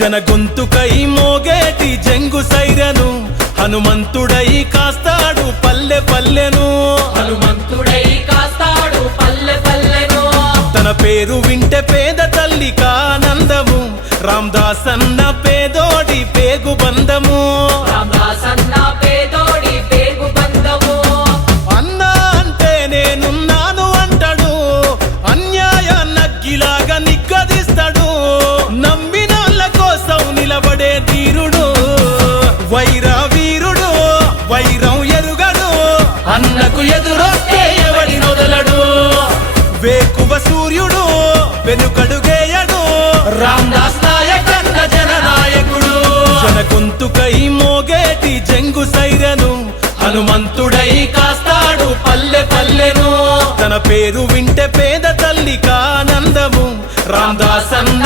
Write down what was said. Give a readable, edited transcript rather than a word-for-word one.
జన గొంతుకై మోగేటి జంగు సైరను హనుమంతుడై కాస్తాడు పల్లె పల్లెను. హనుమంతుడై కాస్తాడు పల్లె పల్లెను. తన పేరు వింటే పేద తల్లికి ఆనందము. రామదాస్ అన్న పేదోడి పేగు బంధము. రామదాస్ అన్న పేదోడి పేగు బంధము. అన్న అంటే నేనున్నాను అంటాడు. అన్యాయ నగ్గిలాగా నిగ్గదిస్తాడు. నమ్మినోళ్ళ కోసం నిలబడే ధీరుడు. వైరా వీరుడు వైరం ఎరుగడు. అన్నకు ఎదురొస్తే ఎవడి నొదలడు. వేకువ సూర్యుడు వెనుకడుగేయడు. రామదాస్ నాయకన్న జననాయకుడు. జన గొంతుకై మోగేటి జంగు సైరను హనుమంతుడై కాస్తాడు పల్లె పల్లెను. తన పేరు వింటే పేద తల్లికి ఆనందము. రామదాస్ అన్న